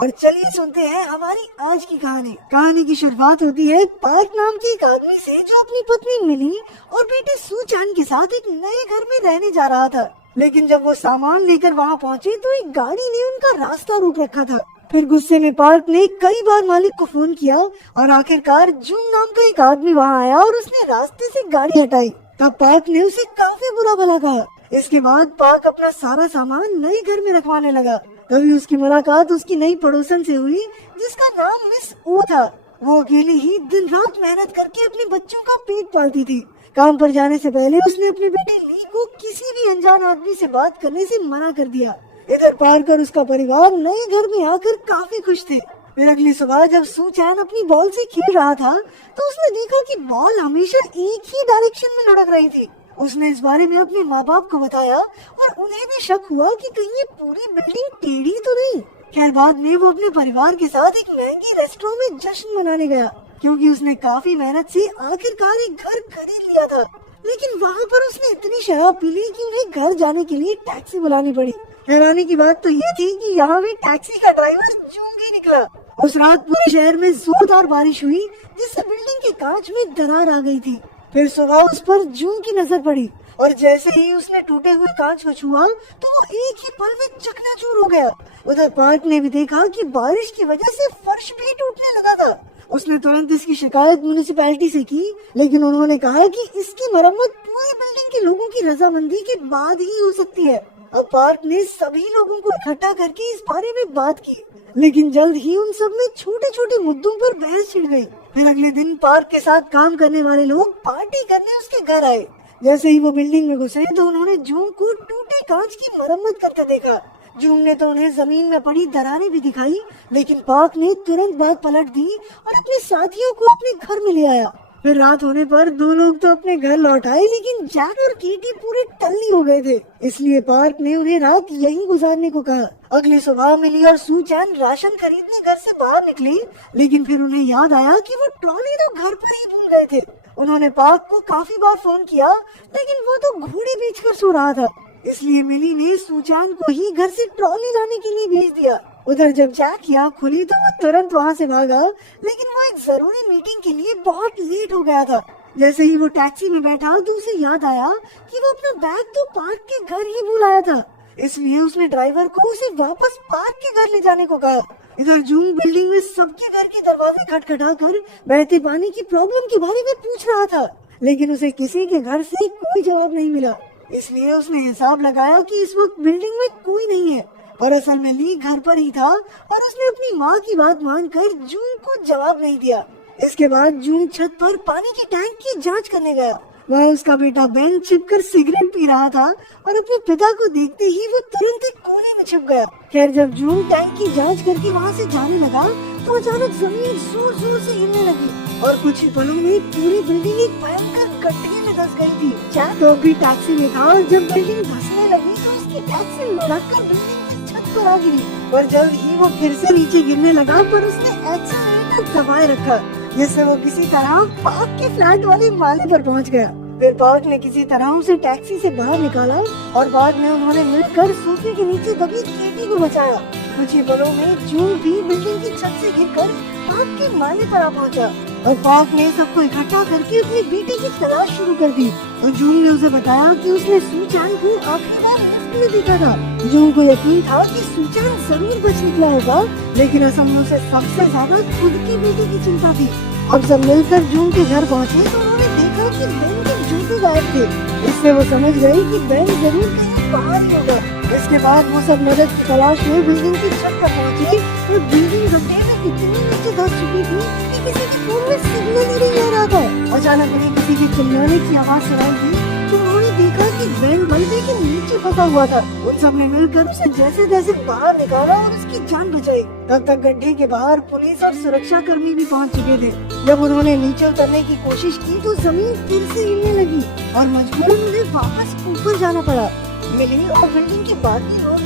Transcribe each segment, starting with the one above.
और चलिए सुनते हैं हमारी आज की कहानी। कहानी की शुरुआत होती है पार्क नाम के एक आदमी से जो अपनी पत्नी मिली और बेटे सूचान के साथ एक नए घर में रहने जा रहा था। लेकिन जब वो सामान लेकर वहाँ पहुँचे तो एक गाड़ी ने उनका रास्ता रोक रखा था। फिर गुस्से में पार्क ने कई बार मालिक को फोन किया और आखिरकार जून नाम का एक आदमी वहाँ आया और उसने रास्ते से गाड़ी हटाई। तब पार्क ने उसे काफी बुरा भला कहा। इसके बाद पार्क अपना सारा सामान नए घर में रखवाने लगा। तभी उसकी मुलाकात उसकी नई पड़ोसन से हुई जिसका नाम मिस ओ था। वो अकेले ही दिन रात मेहनत करके अपने बच्चों का पेट पालती थी। काम पर जाने से पहले उसने अपने बेटे ली को किसी भी अनजान आदमी से बात करने से मना कर दिया। इधर पार्क और उसका परिवार नए घर में आकर काफी खुश थे। फिर अगली सुबह जब सूचैन अपनी बॉल से खेल रहा था तो उसने देखा कि बॉल हमेशा एक ही डायरेक्शन में लुढ़क रही थी। उसने इस बारे में अपने माँ बाप को बताया और उन्हें भी शक हुआ कि कहीं ये पूरी बिल्डिंग टेढ़ी तो नहीं। खैर बाद में वो अपने परिवार के साथ एक महंगी रेस्टोरेंट में जश्न मनाने गया क्योंकि उसने काफी मेहनत से आखिरकार एक घर खरीद लिया था। लेकिन वहाँ पर उसने इतनी शराब पी ली कि उन्हें घर जाने के लिए टैक्सी बुलानी पड़ी। हैरानी की बात तो ये थी कि यहाँ भी टैक्सी का ड्राइवर जूंगी निकला। उस रात पूरे शहर में जोरदार बारिश हुई जिससे बिल्डिंग के कांच में दरार आ गई थी। फिर सुबह उस पर जून की नजर पड़ी और जैसे ही उसने टूटे हुए कांच को छुआ तो वो एक ही पल में चकनाचूर हो गया। उधर पार्क ने भी देखा कि बारिश की वजह से फर्श भी टूटने लगा था। उसने तुरंत इसकी शिकायत म्युनिसिपैलिटी से की, लेकिन उन्होंने कहा कि इसकी मरम्मत पूरी बिल्डिंग के लोगों की रजामंदी के बाद ही हो सकती है। अब पार्क ने सभी लोगों को इकट्ठा करके इस बारे में बात की, लेकिन जल्द ही उन सब में छोटे छोटे मुद्दों पर बहस छिड़ गई। फिर अगले दिन पार्क के साथ काम करने वाले लोग पार्टी करने उसके घर आए। जैसे ही वो बिल्डिंग में घुसे तो उन्होंने जून को टूटे कांच की मरम्मत करते देखा। जून ने तो उन्हें जमीन में पड़ी दरारें भी दिखाई, लेकिन पार्क ने तुरंत बात पलट दी और अपने साथियों को अपने घर में ले आया। फिर रात होने पर दो लोग तो अपने घर लौट आए, लेकिन जैक और केटी पूरे टल्ली हो गए थे। इसलिए पार्क ने उन्हें रात यहीं गुजारने को कहा। अगली सुबह मिली और सूचैन राशन खरीदने घर से बाहर निकली, लेकिन फिर उन्हें याद आया कि वो ट्रॉली तो घर पर ही भूल गए थे। उन्होंने पार्क को काफी बार फोन किया, लेकिन वो तो घोड़े बेचकर सो रहा था। इसलिए मिली ने सूचैन को ही घर से ट्रॉली लाने के लिए भेज दिया। उधर जब जैक की आँख खुली तो वो तुरंत वहाँ से भागा, लेकिन वो एक जरूरी मीटिंग के लिए बहुत लेट हो गया था। जैसे ही वो टैक्सी में बैठा तो उसे याद आया कि वो अपना बैग तो पार्क के घर ही भूल आया था। इसलिए उसने ड्राइवर को उसे वापस पार्क के घर ले जाने को कहा। इधर जून बिल्डिंग में सबके घर के दरवाजे खटखटा कर बहते पानी की प्रॉब्लम के बारे में पूछ रहा था, लेकिन उसे किसी के घर से कोई जवाब नहीं मिला। इसलिए उसने हिसाब लगाया कि इस वक्त बिल्डिंग में कोई नहीं है, पर असल में ली घर पर ही था और उसने अपनी माँ की बात मानकर जून को जवाब नहीं दिया। इसके बाद जून छत पर पानी की टैंक की जांच करने गया। वहाँ उसका बेटा बेन छिपकर सिगरेट पी रहा था और अपने पिता को देखते ही वो तुरंत एक कोने में छिप गया। खैर जब जून टैंक की जांच करके वहाँ से जाने लगा तो अचानक जमीन जोर जोर से हिलने लगी और कुछ ही पलों में पूरी बिल्डिंग एक भयंकर गड्ढे में धंस गई थी। जैक तो अभी टैक्सी में था और जब बिल्डिंग धंसने लगी तो उसकी टैक्सी लुढ़क कर बिल्डिंग की छत पर आ गिरी और जल्द ही वो फिर से नीचे गिरने लगा, पर उसने एक्सीलरेटर दबाए रखा जिससे वो किसी तरह पार्क के फ्लैट वाले माले पर पहुंच गया। फिर पार्क ने किसी तरह उसे टैक्सी से बाहर निकाला और बाद में उन्होंने मिलकर सोफे के नीचे दबी केटी को बचाया। कुछ ही पलों में जून भी बिल्डिंग की छत से गिरकर पार्क के माले पर आ पहुंचा और पार्क ने सबको इकट्ठा करके अपने बेटे की तलाश शुरू कर दी। और जून ने उसे बताया कि उसने सूचैन को आखिरी बार लिफ्ट में देखा था। जून को यकीन था कि सूचैन जरूर बच निकला होगा, लेकिन असल में उसे सबसे ज्यादा खुद के बेटे की चिंता थी। अब सब मिलकर जून के घर पहुँचे तो उन्होंने देखा कि बेन के जूते गायब थे। इससे वो समझ गई कि बेन जरूर कहीं बाहर ही होगा। इसके बाद वो सब मदद की तलाश में बिल्डिंग की छत पर पहुँचे और बिल्डिंग गड्ढे में इतनी नीचे धंस चुकी थी कि किसी फोन में सिग्नल ही नहीं आ रहा था। अचानक उन्हें किसी के चिल्लाने की आवाज सुनाई दी तो उन्होंने देखा कि बेन मलबे के नीचे फंसा हुआ था। उन सब ने मिलकर उसे जैसे तैसे बाहर निकाला और उसकी जान बचाई। तब तक गड्ढे के बाहर पुलिस और सुरक्षा कर्मी भी पहुंच चुके थे। जब उन्होंने नीचे उतरने की कोशिश की तो जमीन फिर से हिलने लगी और मजबूरन उन्हें वापस ऊपर जाना पड़ा। मिली और बिल्डिंग के बाकी लोग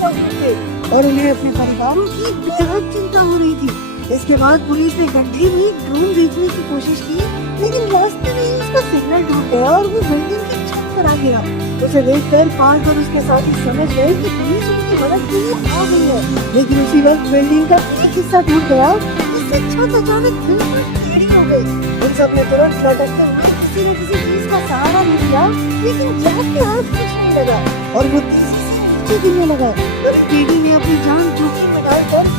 मौजूद थे और उन्हें अपने परिवारों की बेहद चिंता हो रही थी। इसके बाद पुलिस ने गड्ढे में ड्रोन भेजने की कोशिश की, लेकिन रास्ते में ही उसका सिग्नल टूट गया और वो बिल्डिंग की छत पर आ गिरा। उसे देखकर पार्क और उसके साथी समझ गए कि पुलिस उनकी मदद के लिए आ गई है। लेकिन उसी वक्त बिल्डिंग का एक हिस्सा टूट गया, जिससे छत अचानक बिल्कुल टेढ़ी हो गई। उन सब ने तुरंत लटकते हुए किसी न किसी चीज का सहारा ले लिया, लेकिन जैक के हाथ कुछ नहीं लगा और वो तेजी से नीचे गिरने लगा। तभी केडी ने अपनी जान जोखिम में डालकर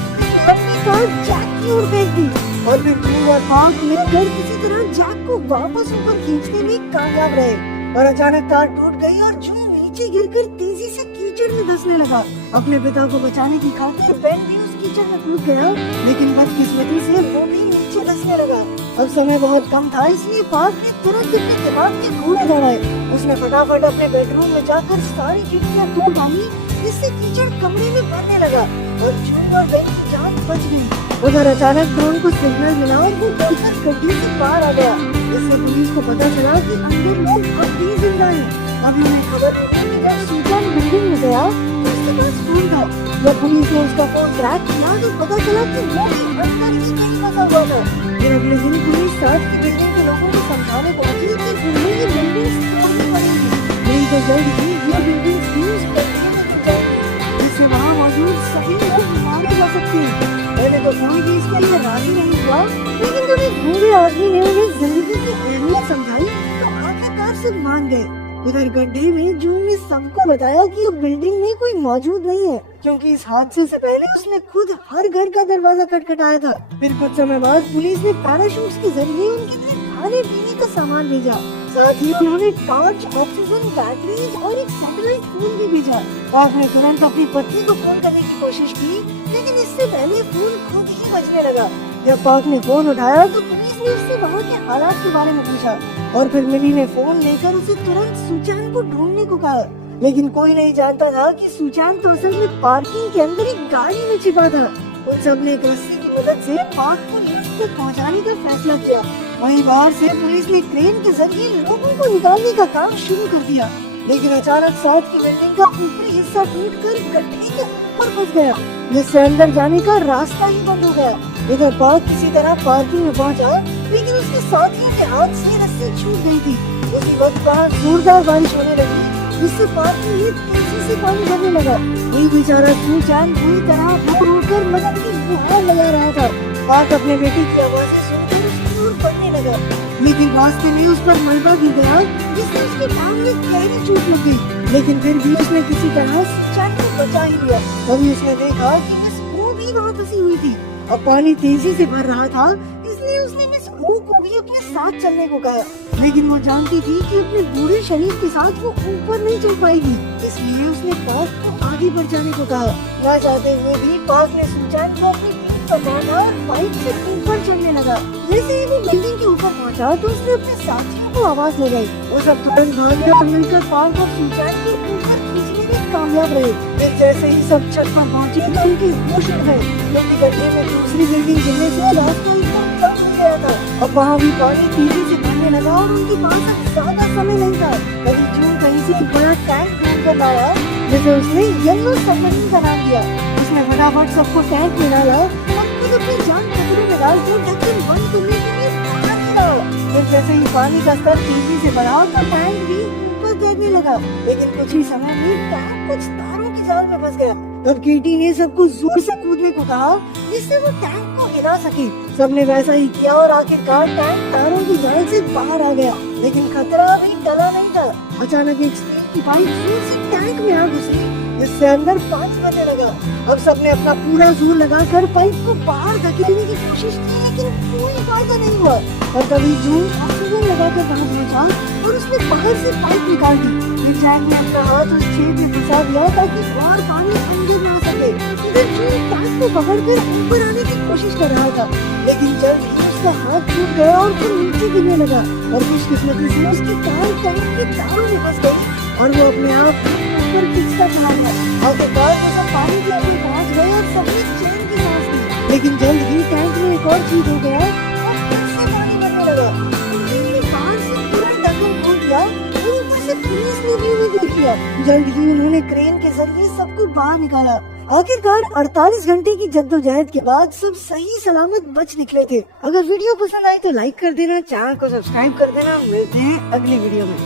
लंबी कार जैक की ओर फेंक दी और फिर जू और पार्क मिलकर किसी तरह जैक को वापस ऊपर खींचने में कामयाब रहे। और अचानक कार टूट गई और जू नीचे गिरकर तेजी से कीचड़ में धंसने लगा। अपने पिता को बचाने की खातिर बेन भी उस कीचड़ में कूद गया, लेकिन बदकिस्मती से वो भी नीचे धंसने लगा। अब समय बहुत कम था, इसलिए पार्क ने तुरंत अपने दिमाग के घोड़े दौड़ाए। उसने फटाफट अपने बेडरूम में जाकर सारी खिड़कियां तोड़ डाली, जिससे कीचड़ कमरे में भरने लगा और जू और बेन की जान बच गई। उधर अचानक ड्रोन को सिग्नल मिला और वो उड़कर गड्ढे से बाहर आ गया, जिससे पुलिस को पता चला कि अंदर लोग अब भी जिंदा हैं। अभी उन्हें खबर मिली कि जब सूचन बिल्डिंग में गया तो उसके पास फोन था। जब पुलिस ने उसका फोन ट्रैक किया तो पता चला कि वो भी अंदर ही कहीं फंसा हुआ था। फिर अगले दिन पुलिस साथ की बिल्डिंग के लोगों को समझाने पहुंची कि उन्हें ये बिल्डिंग तोड़नी पड़ेगी, नहीं तो जल्द ही ये बिल्डिंग फ्यूज करने में गिर जाएगी, जिससे वहाँ मौजूद सभी लोग मारे जा सकते हैं। पहले तो कोई भी इसके लिए राजी नहीं हुआ, लेकिन जब एक बूढ़े आदमी ने उन्हें जिंदगी की अहमियत समझाई तो आखिरकार सब मान गए। उधर गड्ढे में जून ने सबको बताया कि वो बिल्डिंग में कोई मौजूद नहीं है, क्योंकि इस हादसे से पहले उसने खुद हर घर का दरवाजा खटखटाया था। फिर कुछ समय बाद पुलिस ने पैराशूट के जरिए उनके लिए खाने पीने का सामान भेजा, साथ ही उन्होंने टॉर्च, ऑक्सीजन, बैटरीज और एक सैटेलाइट फोन भी भेजा। पार्क ने तुरंत अपनी पत्नी को फोन करने की कोशिश की, लेकिन इससे पहले फोन खुद ही बजने लगा। जब पार्क ने फोन उठाया तो पुलिस ने उससे वहाँ के हालात के बारे में पूछा और फिर मिली ने फोन लेकर उसे तुरंत सुचैन को ढूंढने को कहा। लेकिन कोई नहीं जानता था कि सुचैन तो असल में पार्किंग के अंदर एक गाड़ी में छिपा था। उन सब ने एक रस्सी की मदद से पार्क को लिफ्ट तक पहुँचाने का फैसला किया। वहीं बाहर से पुलिस ने क्रेन के जरिए लोगों को निकालने का काम शुरू कर दिया, लेकिन अचानक साथ की बिल्डिंग का ऊपरी हिस्सा टूटकर गड्ढे के ऊपर फंस गया, जिससे अंदर जाने का रास्ता ही बंद हो गया। इधर पार्क किसी तरह पार्किंग में पहुंचा, लेकिन उसके साथियों के हाथ से रस्सी छूट गई थी। उसी वक्त बाहर जोरदार बारिश होने लगी, जिससे पार्किंग में तेजी से पानी भरने लगा। वही बेचारा सुचैन पूरी तरह रो कर मदद की गुहार लगा रहा था। पार्क अपने बेटे की आवाज़ें सुनकर उसकी ओर बढ़ने लगा, लेकिन रास्ते में उस पर मलबा गिर गया, जिससे उसके टांग में गहरी चोट लग गई। लेकिन फिर भी उसने किसी तरह सुचैन को बचा ही लिया। तभी उसने देखा कि मिस ओ भी वहाँ फंसी हुई थी। अब पानी तेजी से भर रहा था, इसलिए उसने मिस ओ को भी अपने साथ चलने को कहा, लेकिन वो जानती थी कि अपने बूढ़े शरीर के साथ वो ऊपर नहीं चल पाएगी, इसलिए उसने पार्क को आगे बढ़ जाने को कहा। ना चाहते हुए भी पार्क ने सुचैन को अपनी पीठ पर बांधा और बाइक से ऊपर चढ़ने लगा। जैसे ही वो बिल्डिंग के ऊपर पहुंचा तो उसने अपने साथियों को आवाज लगाई। वो सब तुरंत भागे और मिलकर पार्क और सुचैन को ऊपर खींचने में कामयाब रहे। फिर जैसे ही सब छत पर पहुंचे तो उनके होश उड़ गए, क्योंकि गड्ढे में दूसरी बिल्डिंग गिरने से रास्ता एकदम बंद हो गया था। अब वहाँ भी पानी तेजी से भरने लगा और उनके पास अब ज्यादा समय नहीं था। तभी जून कहीं से एक बड़ा टैंक ढूंढ कर लाया, जिसे उसने येलो सबमरीन का नाम दिया। उसने फटाफट सबको टैंक में डाला और खुद अपनी जान खतरे में डालकर ढक्कन बंद करने के लिए बाहर निकला। फिर जैसे ही पानी का स्तर तेजी से बढ़ा तो टैंक भी ऊपर तैरने लगा, लेकिन कुछ ही समय में टैंक कुछ तारों की जाल में फंस गया। तब केटी ने सबको जोर से कूदने को कहा, जिससे वो टैंक को हिला सके। सबने वैसा ही किया और आखिरकार टैंक तारों की जाल से बाहर आ गया, लेकिन खतरा अभी टला नहीं था। अचानक एक स्टील की पाइप जोर से टैंक में आ घुसी, जिससे अंदर पानी भरने लगा। अब सबने अपना पूरा जोर लगाकर पाइप को बाहर धकेलने की कोशिश की, लेकिन कोई फायदा नहीं हुआ। और तभी जून ऑक्सीजन लगाकर वहाँ पहुंचा और उसने बाहर से पाइप निकाल दी। फिर जैक ने अपना हाथ उस छेद में फंसा दिया ताकि और पानी अंदर ना आ सके। इधर जून टैंक को पकड़कर ऊपर आने की कोशिश कर रहा था, लेकिन जल्द ही उसका हाथ छूट गया और फिर नीचे गिरने लगा। और खुशकिस्मती से उसकी टांग टैंक के तारों में फंस गई और वो अपने आप ऊपर खींचता चला गया। आखिरकार वो सब पानी के ऊपर पहुंच गए और सबने चैन की सांस ली। लेकिन जल्द ही टैंक में एक और चीज हो गया और फिर से पानी भरने लगा। उन्होंने बाहर से तुरंत ढक्कन खोल दिया और ऊपर से पुलिस ने भी उन्हें देख लिया। जल्द ही उन्होंने क्रेन के जरिए सबको बाहर निकाला। आखिरकार 48 घंटे की जद्दोजहद के बाद सब सही सलामत बच निकले थे। अगर वीडियो पसंद आए तो लाइक कर देना, चैनल को सब्सक्राइब कर देना। मिलते हैं अगली वीडियो में।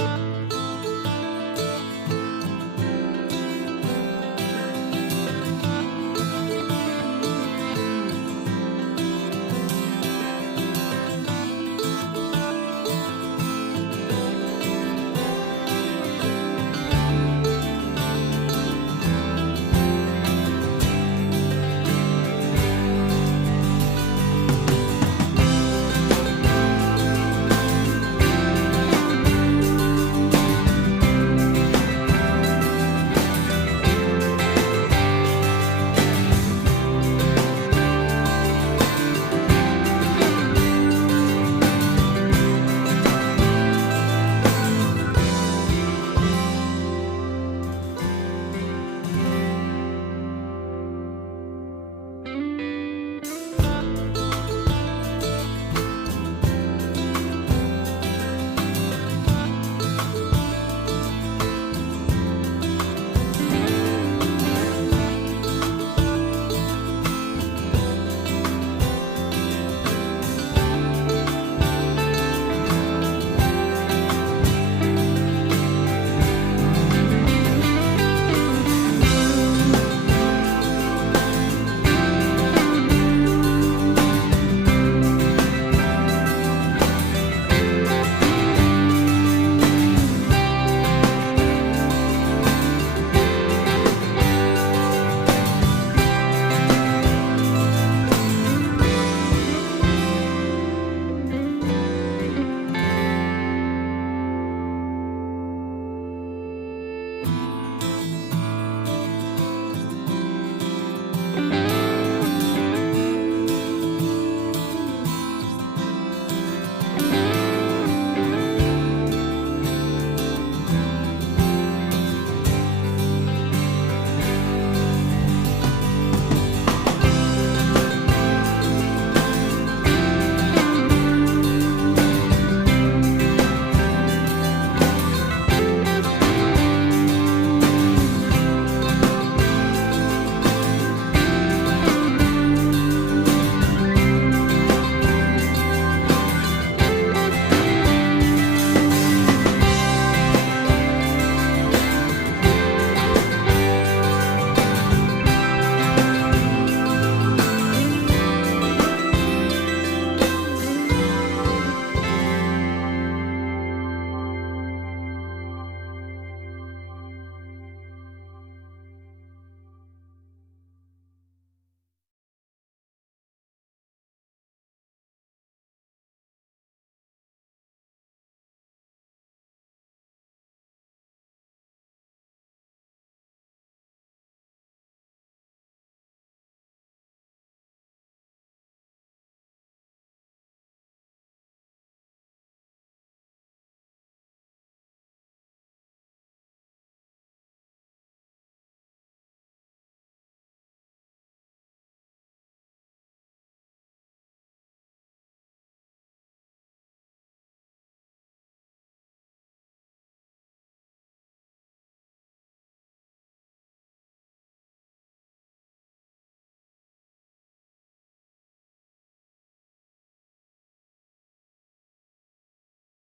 है।